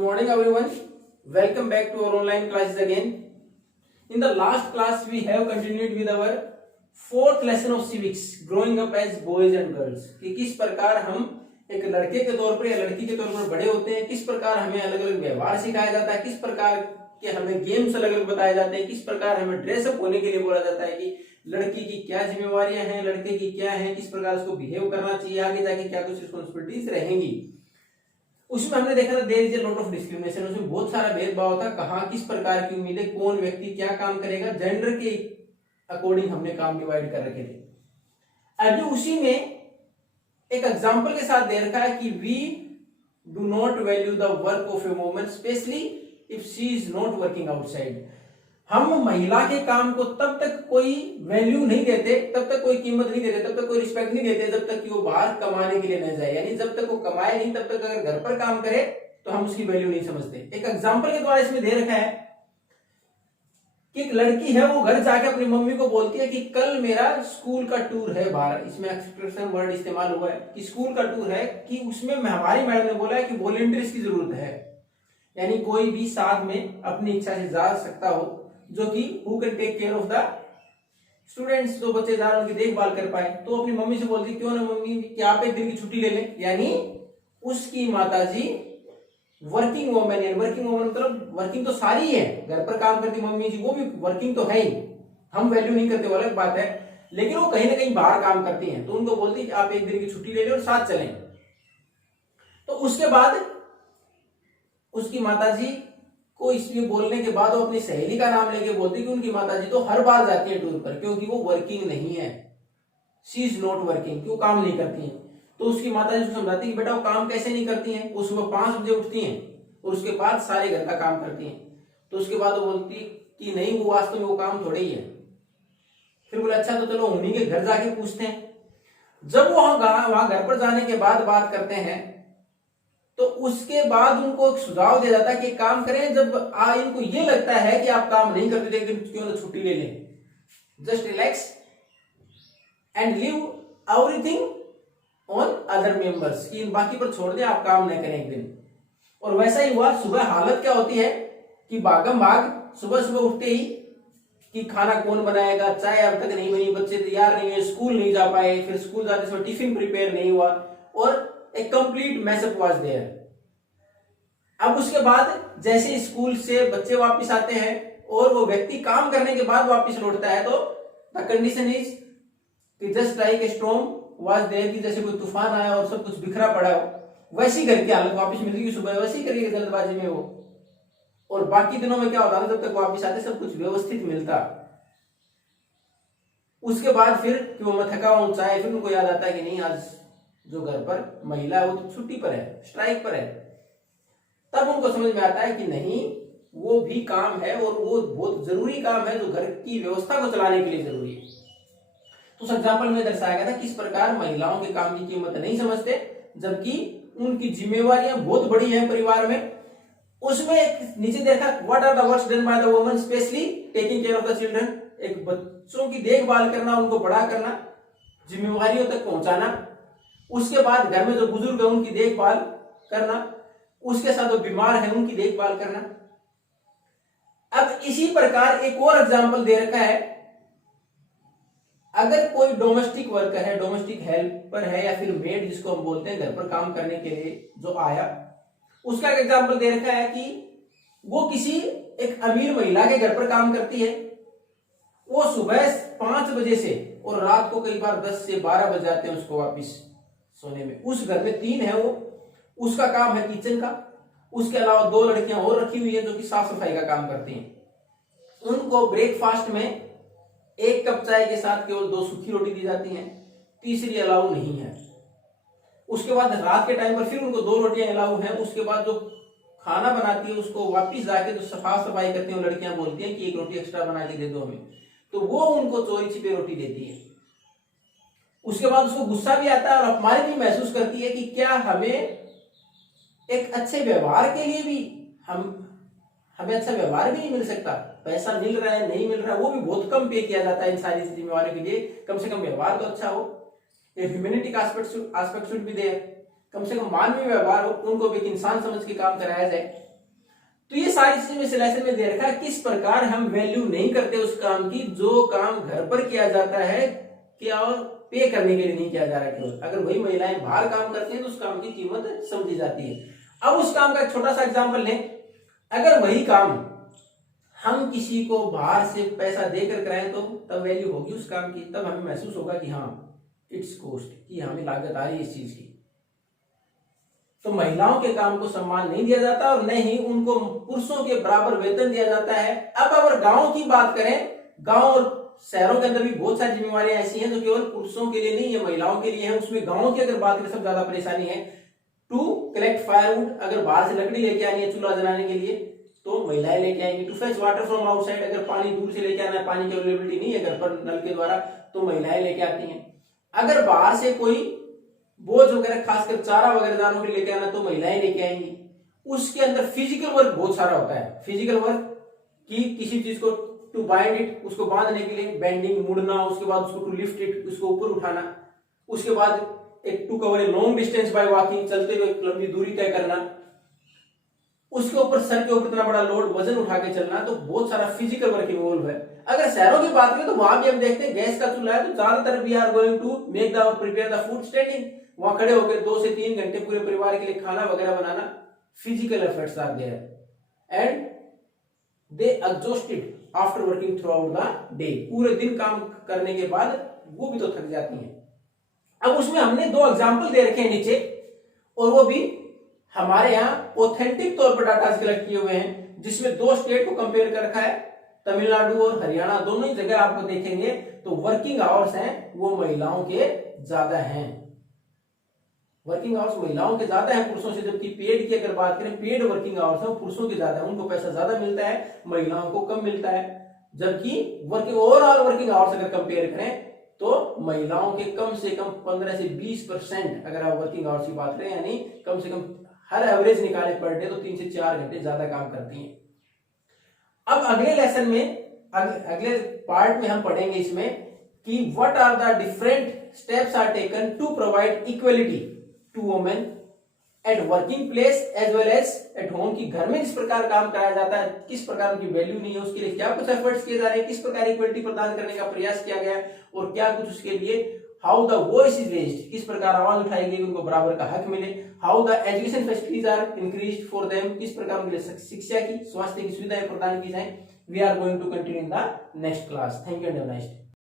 morning everyone. Welcome back to our online classes again. In the last class we have continued with our fourth lesson of civics, growing up as boys and girls. कि किस प्रकार हम एक लड़के के तौर पर या लड़की के तौर पर बड़े होते हैं, किस प्रकार हमें अलग अलग व्यवहार सिखाया जाता है, किस प्रकार के हमें गेम्स अलग अलग बताए जाते हैं, किस प्रकार हमें ड्रेसअप होने के लिए बोला जाता है कि लड़की की क्या जिम्मेवारियां हैं, लड़के की क्या हैं, किस प्रकार उसको बिहेव करना चाहिए, आगे जाके क्या कुछ रिस्पॉन्सिबिलिटीज रहेंगी। उसमें हमने देखा था there is a lot of discrimination, उसमें बहुत सारा भेदभाव था, कहाँ किस प्रकार की उम्मीदें, कौन व्यक्ति क्या काम करेगा, जेंडर के अकॉर्डिंग हमने काम डिवाइड कर रखे थे। अभी उसी में एक एग्जांपल के साथ दे रखा है कि we do not value the work of a woman specially if she is not working outside. हम महिला के काम को तब तक कोई वैल्यू नहीं देते, तब तक कोई कीमत नहीं देते, तब तक कोई रिस्पेक्ट नहीं देते जब तक कि वो बाहर कमाने के लिए न जाए। यानी जब तक वो कमाए नहीं तब तक अगर घर पर काम करे तो हम उसकी वैल्यू नहीं समझते। एक एग्जांपल के द्वारा इसमें दे रखा है कि एक लड़की है, वो घर जाके अपनी मम्मी को बोलती है कि कल मेरा स्कूल का टूर है बाहर। इसमें एक्सप्रेशन वर्ड इस्तेमाल हुआ है कि स्कूल का टूर है, कि उसमें हमारी मैडम ने बोला है कि वॉलंटियर्स की जरूरत है, यानी कोई भी साथ में अपनी इच्छा से जा सकता हो जो कि who can take care of the students, जो बच्चे जा रहे हैं उनकी देखभाल कर पाए। तो अपनी मम्मी से बोलती क्यों ना मम्मी कि आप एक दिन की छुट्टी ले लें। यानी उसकी माताजी वर्किंग वोमेन है, वर्किंग वोमेन मतलब वर्किंग तो सारी है, घर पर काम करती मम्मी जी वो भी वर्किंग तो है ही, हम वैल्यू नहीं करते वो अलग बात है, लेकिन वो कहीं ना कहीं बाहर काम करती हैं, तो उनको बोलती कि आप एक दिन की छुट्टी ले लें और साथ चलें। तो उसके बाद उसकी माताजी को इसलिए बोलने के बाद वो अपनी सहेली का नाम लेके बोलती कि उनकी माताजी तो हर बार जाती है टूर पर, क्योंकि वो वर्किंग नहीं है, शी इज नॉट वर्किंग, क्यों काम नहीं करती हैं। तो उसकी माताजी उसको समझाती कि बेटा वो काम कैसे नहीं करती हैं, वो सुबह 5 बजे उठती हैं और उसके बाद सारे घर का काम करती हैं। तो उसके बाद वो बोलती कि नहीं वो वास्तव में वो काम थोड़े ही है। फिर बोले अच्छा तो चलो उन्हीं के घर जाके पूछते हैं। जब वो वहां घर पर जाने के बाद बात करते हैं तो उसके बाद उनको एक सुझाव दिया जाता है कि काम करें, जब इनको ये लगता है कि आप काम नहीं करते लेकिन क्यों ना छुट्टी ले लें, just relax and leave everything on other members, कि इन बाकी पर छोड़ दें, आप काम नहीं करें एक दिन। और वैसा ही हुआ। सुबह हालत क्या होती है कि भागम भाग, सुबह सुबह उठते ही कि खाना कौन बनाएगा, चाय अब तक नहीं बनी, बच्चे तैयार नहीं हुए, स्कूल नहीं जा पाए, फिर स्कूल जाते समय टिफिन प्रिपेयर नहीं हुआ और एक कंप्लीट मैसअप वाज देयर। अब उसके बाद जैसे स्कूल से बच्चे वापस आते हैं और वो व्यक्ति काम करने के बाद वापस लौटता है तो द कंडीशन इज कि just like a storm was there, कि जैसे कोई तूफान आया और सब कुछ बिखरा पड़ा हो, वैसी घर की हालत वापस मिल रही, सुबह वैसी करिए जल्दबाजी में वो। और बाकी दिनों में क्या होता था, जब तक वापस आते सब कुछ व्यवस्थित मिलता। उसके बाद फिर कि वो मैं थका हूं चाहे, फिर उनको याद आता है कि नहीं आज जो घर पर महिला है वो तो छुट्टी पर है, स्ट्राइक पर है। तब उनको समझ में आता है कि नहीं वो भी काम है और वो बहुत जरूरी काम है जो घर की व्यवस्था को चलाने के लिए जरूरी है। तो उस एग्जाम्पल में दर्शाया गया था किस प्रकार महिलाओं के काम की कीमत नहीं समझते जबकि उनकी जिम्मेवारियां बहुत बड़ी हैं परिवार में। उसमें नीचे देखा what are the works done by the woman specially taking care of the children, एक बच्चों की देखभाल करना, उनको बड़ा करना, जिम्मेवारियों तक पहुंचाना। उसके बाद घर में जो बुजुर्ग है उनकी देखभाल करना, उसके साथ जो बीमार है उनकी देखभाल करना। अब इसी प्रकार एक और एग्जांपल दे रखा है, अगर कोई डोमेस्टिक वर्कर है, डोमेस्टिक हेल्पर है या फिर मेड जिसको हम बोलते हैं घर पर काम करने के लिए जो आया, उसका एक एग्जांपल दे रखा है कि वो किसी एक अमीर महिला के घर पर काम करती है। वो सुबह 5 बजे से और रात को कई बार 10 से 12 बज जाते हैं उसको वापिस सोने में। उस घर में 3 है, वो उसका काम है किचन का, उसके अलावा 2 लड़कियां और रखी हुई है जो कि साफ सफाई का काम करती हैं। उनको ब्रेकफास्ट में 1 कप चाय के साथ केवल 2 सूखी रोटी दी जाती हैं, तीसरी अलाउ नहीं है। उसके बाद रात के टाइम पर फिर उनको 2 रोटियां अलाउ हैं। उसके बाद जो खाना बनाती है उसको वापिस जाके जो साफ सफाई करती है लड़कियां बोलती हैं कि 1 रोटी एक्स्ट्रा बना के दे दो हमें, तो वो उनको चोरी छिपे रोटी देती है। उसके बाद उसको गुस्सा भी आता है और अपमानित भी महसूस करती है कि क्या हमें एक अच्छे व्यवहार के लिए भी हमें अच्छा व्यवहार भी नहीं मिल सकता, पैसा मिल रहा है नहीं मिल रहा है वो भी बहुत कम पे किया जाता है इन सारी जिम्मेवारियों के लिए, कम से कम व्यवहार तो अच्छा हो, ये ह्यूमैनिटी का एस्पेक्ट शुड बी देयर, कम से कम मानवीय व्यवहार हो, उनको भी एक इंसान समझ के काम कराया जाए। तो ये सारी चीजें इस लेसन में दे रखा है किस प्रकार हम वैल्यू नहीं करते उस काम की जो काम घर पर किया जाता है, क्या और पे करने के लिए नहीं किया जा रहा है केवल। अगर वही महिलाएं बाहर काम करती हैं तो उस काम की कीमत समझी जाती है। अब उस काम का एक छोटा सा एग्जांपल लें, अगर वही काम हम किसी को बाहर से पैसा देकर कराएं तो तब वैल्यू होगी उस काम की, तब हमें महसूस होगा कि हाँ इट्स कॉस्ट, कि हमें लागत आ रही है इस चीज की। तो महिलाओं के काम को सम्मान नहीं दिया जाता और न ही उनको पुरुषों के बराबर वेतन दिया जाता है। अब अगर गांव की बात करें, गांव और शहरों के अंदर भी बहुत सारी जिम्मेवारियां ऐसी हैं जो केवल पुरुषों के लिए नहीं है, महिलाओं के लिए है। उसमें गांव की अगर बात करें सबसे ज्यादा परेशानी है टू कलेक्ट फायरवुड, अगर बाहर से लकड़ी लेके आनी है चूल्हा जलाने के लिए तो महिलाएं लेके आएंगी। To fetch water from outside, अगर पानी दूर से लेके आना है, पानी की अवेलेबिलिटी नहीं है घर पर नल के द्वारा, तो महिलाएं लेके आती हैं। अगर बाहर से कोई बोझ वगैरह खासकर चारा वगैरह जानों के लेके आना तो महिलाएं लेके आएंगी। उसके अंदर फिजिकल वर्क बहुत सारा होता है। फिजिकल वर्क कि किसी चीज को टू बाइंड इट, उसको बांधने के लिए बेंडिंग, मुड़ना, उसके बाद उसको टू लिफ्ट इट, उसको ऊपर उठाना, उसके बाद एक to cover a long distance by walking, चलते हुए लंबी दूरी तय करना, उसके ऊपर सर के ऊपर इतना बड़ा लोड वजन उठा के चलना, तो बहुत सारा फिजिकल वर्क इन्वॉल्व है। अगर शहरों की बात करें तो वहां भी हम देखते हैं गैस का चूल्हा है तो ज्यादातर we are going to make the prepare the food standing, वहां खड़े होकर 2 से 3 घंटे पूरे परिवार के लिए खाना वगैरह बनाना। Physical efforts are there and they exhausted after working throughout the day, पूरे दिन काम करने के बाद वो भी तो थक जाती हैं। अब उसमें हमने 2 एग्जाम्पल दे रखे हैं नीचे, और वो भी हमारे यहाँ ऑथेंटिक तौर पर डाटा कलेक्ट किए हुए हैं, जिसमें 2 स्टेट को कंपेयर कर रखा है, तमिलनाडु और हरियाणा। दोनों ही जगह आपको देखेंगे तो वर्किंग आवर्स हैं वो महिलाओं के ज्यादा हैं, वर्किंग आवर्स महिलाओं के ज्यादा हैं पुरुषों से। जबकि पेड की अगर बात करें, पेड वर्किंग आवर्स है पुरुषों के ज्यादा है, उनको पैसा ज्यादा मिलता है, महिलाओं को कम मिलता है। जबकि वर्किंग ओवरऑल वर्किंग आवर्स अगर कंपेयर करें तो महिलाओं के कम से कम 15 से 20% अगर आप वर्किंग आवर्स की बात करें, यानी कम से कम हर एवरेज निकाले पर डे तो 3 से 4 घंटे ज्यादा काम करती हैं। अब अगले लेसन में, अगले पार्ट में हम पढ़ेंगे इसमें कि what are the different steps are taken to provide equality to women at working place as well as at home, की घर में किस प्रकार काम कराया जाता है, किस प्रकार उनकी वैल्यू नहीं है, उसके लिए क्या कुछ एफर्ट्स किए जा रहे हैं, किस प्रकार इक्वलिटी प्रदान करने का प्रयास किया गया है, और क्या कुछ उसके लिए how the voice is raised, किस प्रकार आवाज उठाई गई उनको बराबर का हक मिले, how the education facilities are increased for them, किस प्रकार उनके लिए शिक्षा की, स्वास्थ्य की सुविधाएं प्रदान की जाए। We are going to continue in the next class. Thank you and have a nice day.